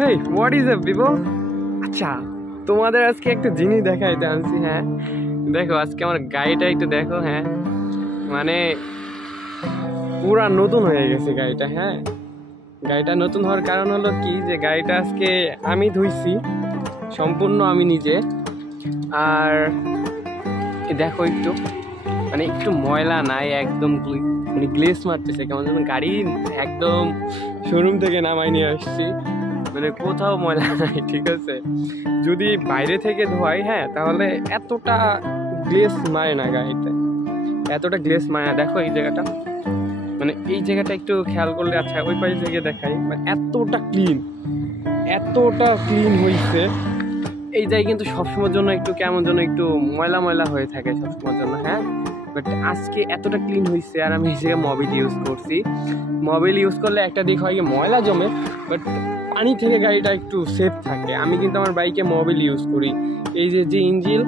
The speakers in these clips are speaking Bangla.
Hey what is up people. আচ্ছা তোমাদের আজকে একটা জিনিস দেখাইতে আনছি। হ্যাঁ দেখো আজকে আমার গাড়িটা একটু দেখো। হ্যাঁ মানে পুরা নতুন হয়ে গেছে গাড়িটা। হ্যাঁ গাড়িটা নতুন হওয়ার কারণ হলো কি যে গাড়িটা আজকে আমি ধুইছি সম্পূর্ণ আমি নিজে। আর দেখো একটু মানে একটু ময়লা নাই, একদম মানে গ্লেস মারতেছে কেমন যেন। গাড়ি একদম শোরুম থেকে নামাই নিয়ে আসছি, মানে কোথাও ময়লা নাই। ঠিক আছে, যদি বাইরে থেকে ধোয়াই হ্যাঁ তাহলে এতটা গ্লেস মারে না গাড়িতে, এতটা গ্লেস মারে না। দেখো এই জায়গাটা, মানে এই জায়গাটা একটু খেয়াল করলে, আচ্ছা ওই পাশে থেকে দেখাই, মানে এতটা ক্লিন হয়েছে। এই জায়গায় কিন্তু সবসময়ের জন্য একটু কেমন যেন একটু ময়লা ময়লা হয়ে থাকে সবসময়ের জন্য। হ্যাঁ বাট আজকে এতটা ক্লিন হয়েছে। আর আমি এই জায়গায় মোবিল ইউজ করছি। মোবিল ইউজ করলে একটা দিক হয় ময়লা জমে, বাট পানি থেকে গাড়িটা একটু সেফ থাকে। আমি কিন্তু আমার বাইকে মোবিল ইউজ করি, এই যে ইঞ্জিল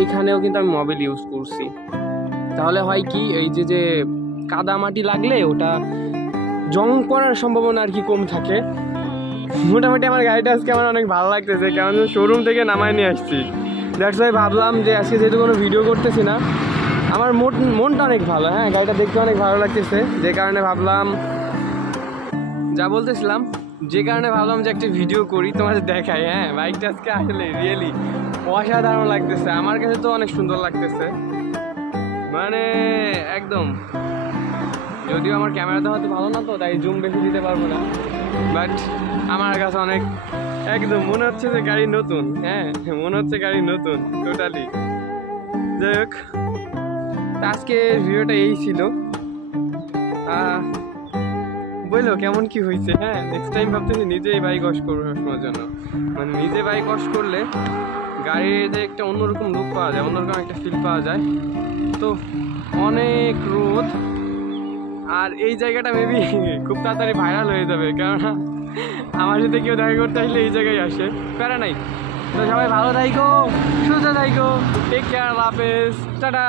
এইখানেও কিন্তু আমি মোবিল ইউজ করছি। তাহলে হয় কি এই যে কাদা মাটি লাগলে ওটা জং করার সম্ভাবনা আর কি কম থাকে। মোটামুটি আমার গাড়িটা আজকে আমার অনেক ভালো লাগতেছে, কারণ শোরুম থেকে নামাই নিয়ে আসছি। দ্যাটস ওয়াই ভাবলাম যে আজকে যেহেতু কোনো ভিডিও করতেছি না, আমার মনটা অনেক ভালো। হ্যাঁ গাড়িটা দেখতে অনেক ভালো লাগতেছে, যে কারণে ভাবলাম যে একটা ভিডিও করি তোমাদের দেখাই। হ্যাঁ বাইকটা আজকে আসলে রিয়েলি অসাধারণ লাগতেছে, আমার কাছে তো অনেক সুন্দর লাগতেছে, মানে একদম। যদিও আমার ক্যামেরাটা হয়তো ভালো না, তো তাই জুম বেশি দিতে পারবো না, বাট আমার কাছে অনেক একদম মনে হচ্ছে যে গাড়ি নতুন। হ্যাঁ মনে হচ্ছে গাড়ি নতুন টোটালি। যাই হোক আজকে ভিডিওটা এই ছিল, বললো কেমন কি হয়েছে। হ্যাঁ নেক্সট টাইম ভাবতেছি নিজেই বাইক ওয়াশ করবো সবসময়ের জন্য, মানে নিজে বাইক ওয়াশ করলে গাড়িতে একটা অন্যরকম লুক পাওয়া যায়, অন্যরকম একটা ফিল পাওয়া যায়। তো অনেক রোদ, আর এই জায়গাটা মেবি খুব তাড়াতাড়ি ভাইরাল হয়ে যাবে, কেননা আমার সাথে কেউ দেখা করতে আসলে এই জায়গায় আসে। প্যারা নাই। তো সবাই ভালো থাইকো, সুস্থ থাইকো, টেক কেয়ার, আল্লাহ হাফেজ, টাটা।